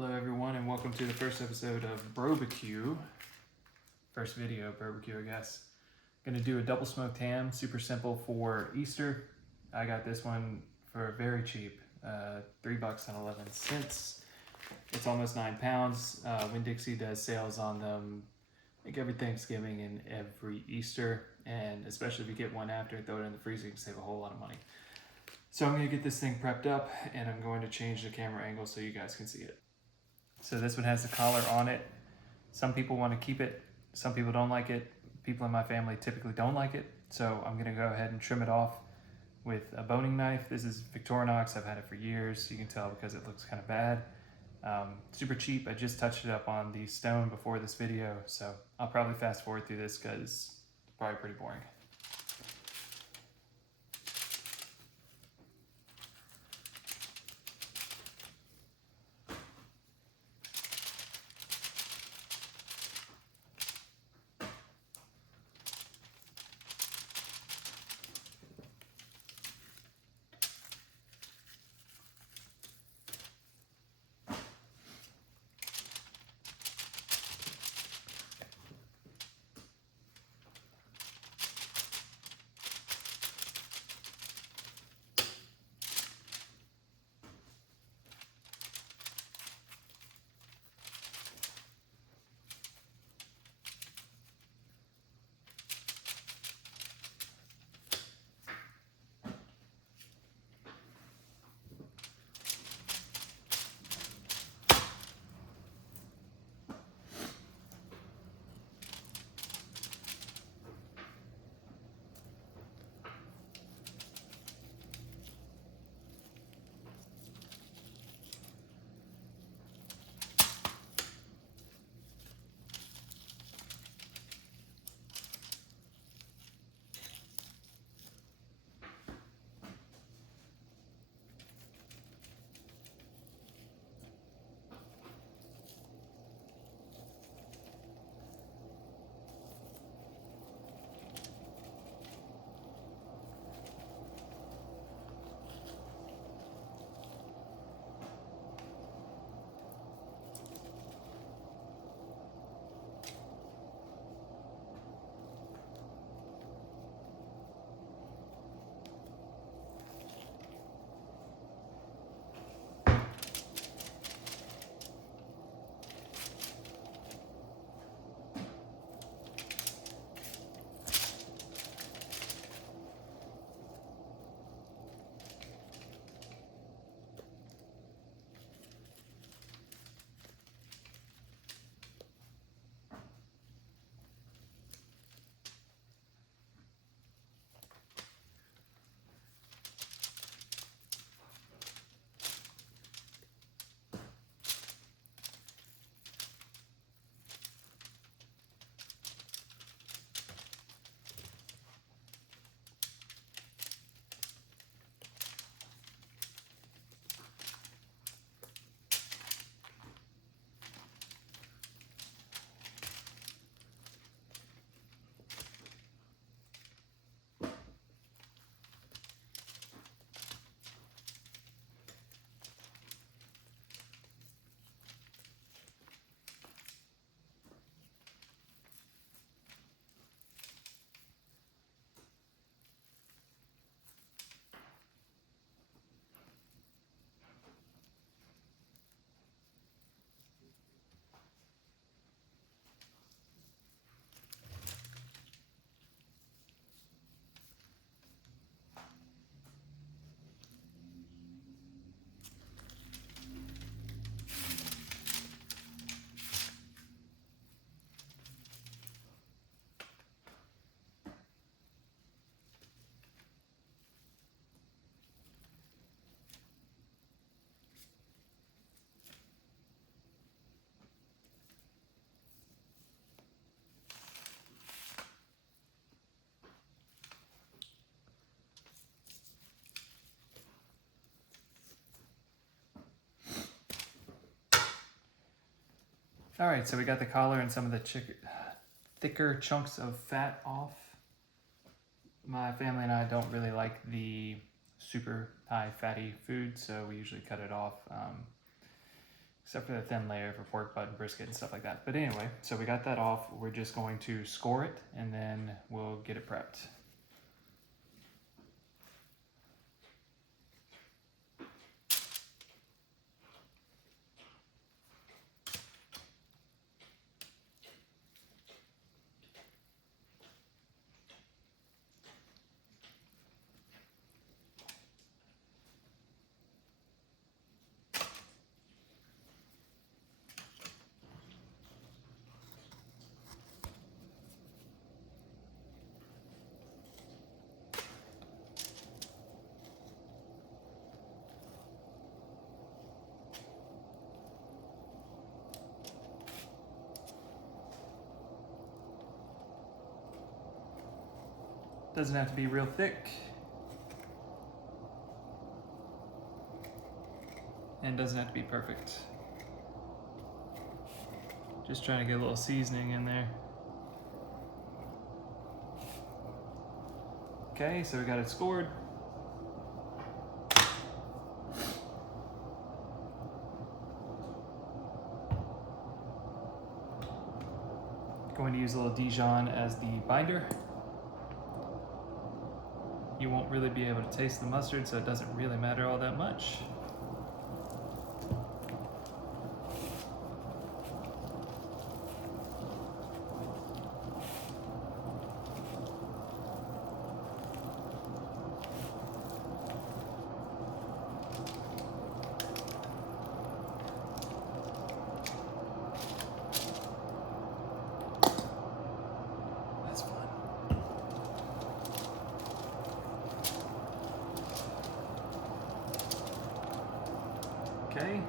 Hello everyone and welcome to the first episode of Barbecue. First video of barbecue, I guess. Gonna do a double smoked ham, super simple for Easter. I got this one for very cheap, $3.11. It's almost 9 pounds. Winn-Dixie does sales on them, I think every Thanksgiving and every Easter, and especially if you get one after, throw it in the freezer, you can save a whole lot of money. So I'm gonna get this thing prepped up and I'm going to change the camera angle so you guys can see it. So this one has the collar on it. Some people want to keep it, some people don't like it. People in my family typically don't like it, so I'm gonna go ahead and trim it off with a boning knife. This is Victorinox, I've had it for years. You can tell because it looks kind of bad. Super cheap, I just touched it up on the stone before this video, so I'll probably fast forward through this because it's probably pretty boring. All right, so we got the collar and some of the thicker chunks of fat off. My family and I don't really like the super high fatty food, so we usually cut it off. except for the thin layer for pork butt and brisket and stuff like that. But anyway, so we got that off. We're just going to score it and then we'll get it prepped. Doesn't have to be real thick. And doesn't have to be perfect. Just trying to get a little seasoning in there. Okay, so we got it scored. Going to use a little Dijon as the binder. You won't really be able to taste the mustard, so it doesn't really matter all that much. Okay.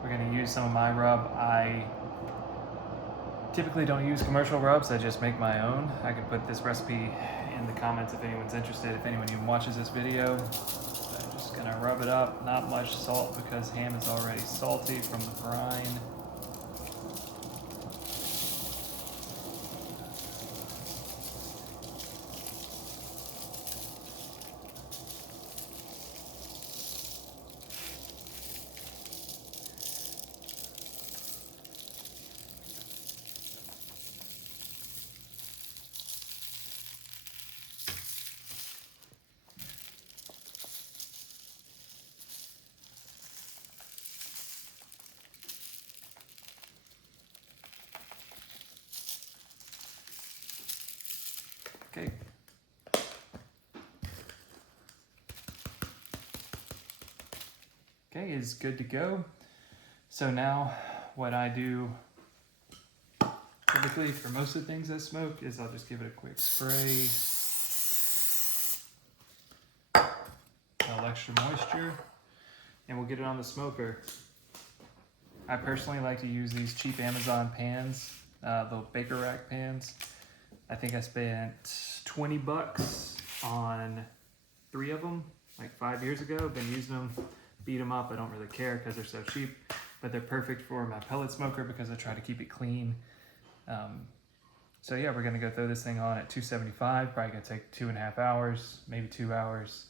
We're going to use some of my rub. I typically don't use commercial rubs, I just make my own. I can put this recipe in the comments if anyone's interested, if anyone even watches this video. I'm just going to rub it up, not much salt because ham is already salty from the brine. Okay. Okay, is good to go. So now what I do typically for most of the things I smoke is I'll just give it a quick spray. A little extra moisture, and we'll get it on the smoker. I personally like to use these cheap Amazon pans, the baker rack pans. I think I spent 20 bucks on 3 of them, like 5 years ago. Been using them, beat them up. I don't really care because they're so cheap, but they're perfect for my pellet smoker because I try to keep it clean. So yeah, we're gonna go throw this thing on at 275, probably gonna take 2.5 hours, maybe 2 hours.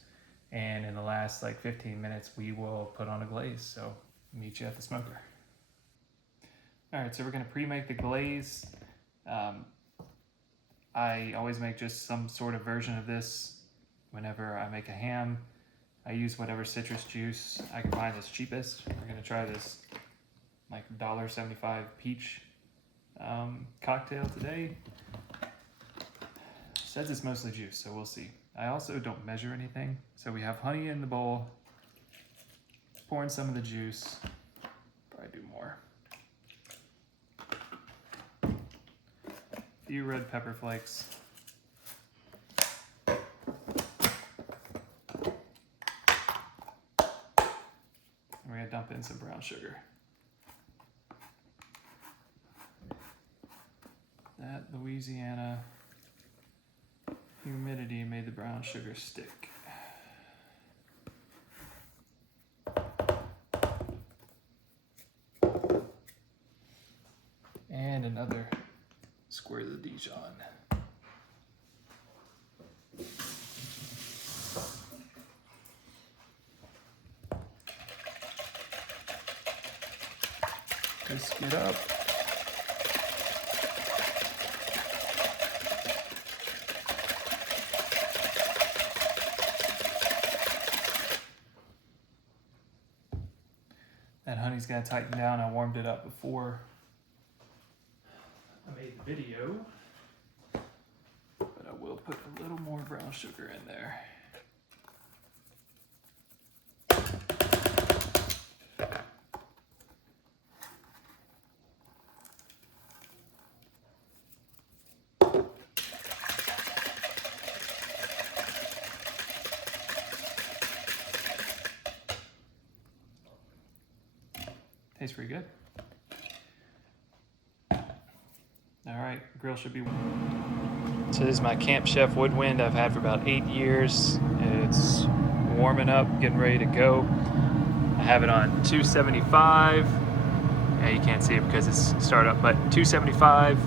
And in the last like 15 minutes, we will put on a glaze. So meet you at the smoker. All right, so we're gonna pre-make the glaze. I always make just some sort of version of this whenever I make a ham. I use whatever citrus juice I can find that's cheapest. We're gonna try this like $1.75 peach cocktail today. Says it's mostly juice, so we'll see. I also don't measure anything. So we have honey in the bowl, pouring some of the juice, probably do more. A few red pepper flakes. We're gonna dump in some brown sugar. That Louisiana humidity made the brown sugar stick. And another squirt of the Dijon. biscuit up. That honey's gonna tighten down. I warmed it up before I made the video, but I will put a little more brown sugar in there. Tastes pretty good. All right, grill should be. So this is my Camp Chef Woodwind I've had for about 8 years. It's warming up, getting ready to go. I have it on 275. Yeah, you can't see it because it's startup, but 275.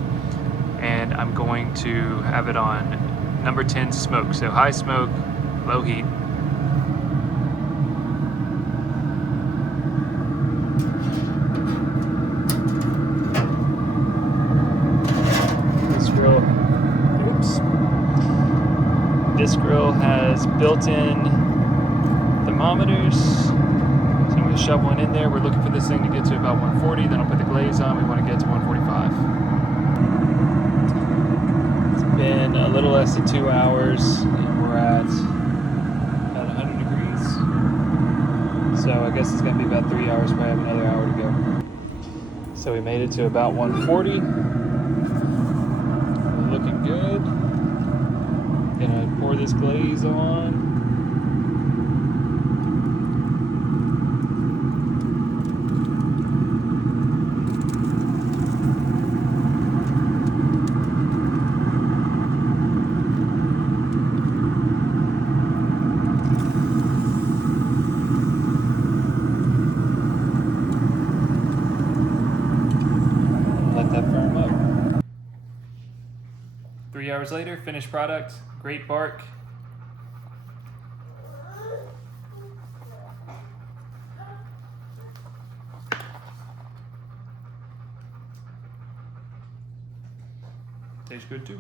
And I'm going to have it on number 10 smoke. So high smoke, low heat. This grill has built-in thermometers, so I'm going to shove one in there. We're looking for this thing to get to about 140, then I'll put the glaze on. We want to get to 145. It's been a little less than 2 hours, and we're at about 100 degrees. So I guess it's going to be about 3 hours, probably have another hour to go. So we made it to about 140. We're looking good. Gonna pour this glaze on. Let that firm up. 3 hours later, finished product. Great bark. Tastes good too.